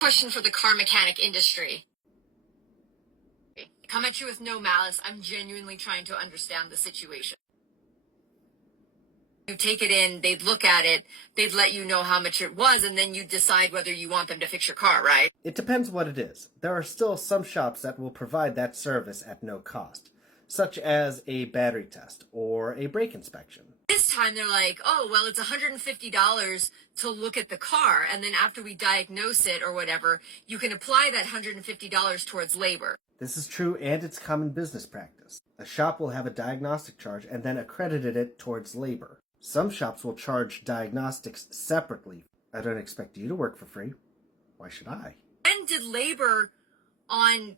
Question for the car mechanic industry. Come at you with no malice. I'm genuinely trying to understand the situation. You take it in, they'd look at it, they'd let you know how much it was, and then you decide whether you want them to fix your car, right? It depends what it is. There are still some shops that will provide that service at no cost, such as a battery test or a brake inspection. This time they're like, oh, well, it's $150 to look at the car, and then after we diagnose it or whatever, you can apply that $150 towards labor. This is true, and it's common business practice. A shop will have a diagnostic charge and then accredited it towards labor. Some shops will charge diagnostics separately. I don't expect you to work for free. Why should I? When did labor on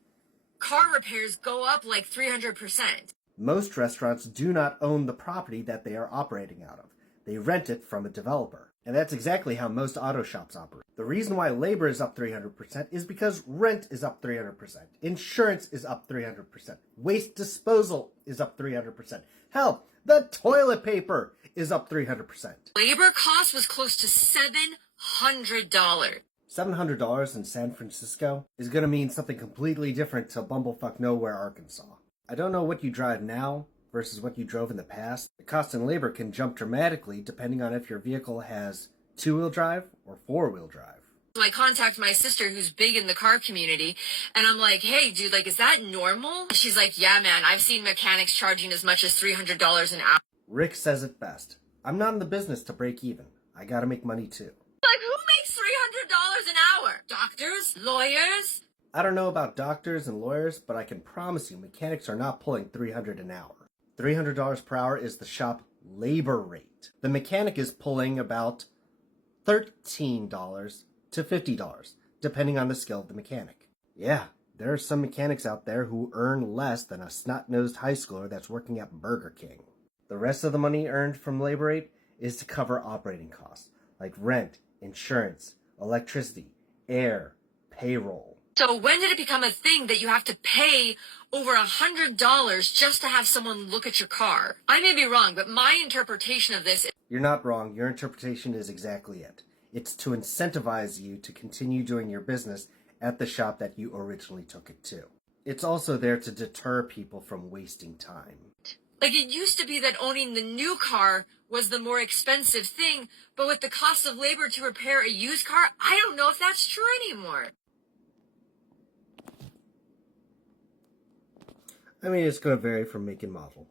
car repairs go up like 300%? Most restaurants do not own the property that they are operating out of. They rent it from a developer. And that's exactly how most auto shops operate. The reason why labor is up 300% is because rent is up 300%. Insurance is up 300%. Waste disposal is up 300%. Hell, the toilet paper is up 300%. Labor cost was close to $700. $700 in San Francisco is going to mean something completely different to Bumblefuck Nowhere, Arkansas. I don't know what you drive now versus what you drove in the past. The cost in labor can jump dramatically depending on if your vehicle has two-wheel drive or four-wheel drive. So I contact my sister who's big in the car community, and I'm like, hey, dude, like, is that normal? She's like, yeah, man, I've seen mechanics charging as much as $300 an hour. Rick says it best. I'm not in the business to break even. I gotta make money too. Like, who makes $300 an hour? Doctors? Lawyers? I don't know about doctors and lawyers, but I can promise you mechanics are not pulling $300 an hour. $300 per hour is the shop labor rate. The mechanic is pulling about $13 to $50, depending on the skill of the mechanic. Yeah, there are some mechanics out there who earn less than a snot-nosed high schooler that's working at Burger King. The rest of the money earned from labor rate is to cover operating costs, like rent, insurance, electricity, air, payroll. So when did it become a thing that you have to pay over $100 just to have someone look at your car? I may be wrong, but my interpretation of this is... You're not wrong. Your interpretation is exactly it. It's to incentivize you to continue doing your business at the shop that you originally took it to. It's also there to deter people from wasting time. Like, it used to be that owning the new car was the more expensive thing, but with the cost of labor to repair a used car, I don't know if that's true anymore. I mean, it's going to vary from make and model.